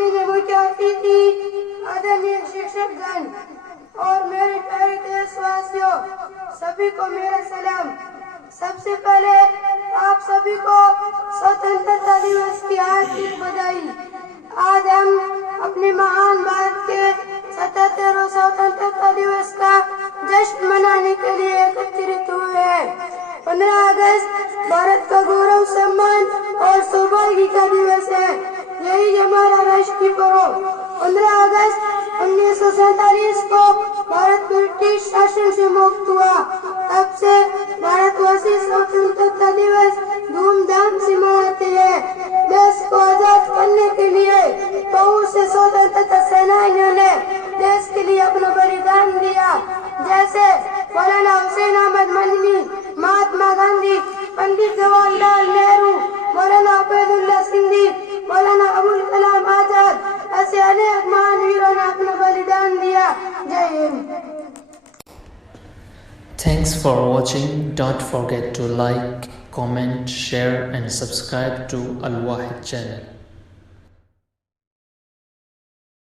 माननीय मुख्य अतिथि, आदरणीय शिक्षकगण और मेरे प्यारे देशवासियों, सभी को मेरा सलाम। सबसे पहले आप सभी को स्वतंत्रता दिवस की हार्दिक बधाई। आज हम अपने महान भारत के 77वें स्वतंत्रता दिवस का जश्न मनाने के लिए एकत्रित हुए हैं। 15 अगस्त भारत का गौरव, सम्मान और सौभाग्य का दिवस है। यही हमारा राष्ट्रीय पर्व। 15 अगस्त 1947 को भारत ब्रिटिश शासन से मुक्त हुआ। तब से भारतवासी स्वतंत्रता दिवस धूमधाम से मनाते हैं। देश को आजाद करने के लिए बहुत से स्वतंत्रता सेनानियों ने देश के लिए अपना बलिदान दिया, जैसे मौलाना हुसैन अहमद मदनी, महात्मा गांधी, पंडित जवाहरलाल नेहरू, मौलाना अब्दुल्ला सिंधी, मौलाना अबुल कलाम आजाद, ऐसे अनेक महान वीरों ने अपना बलिदान दिया। जय Hind. Thanks for watching. Don't forget to like, comment, share and subscribe to Al Wahid channel.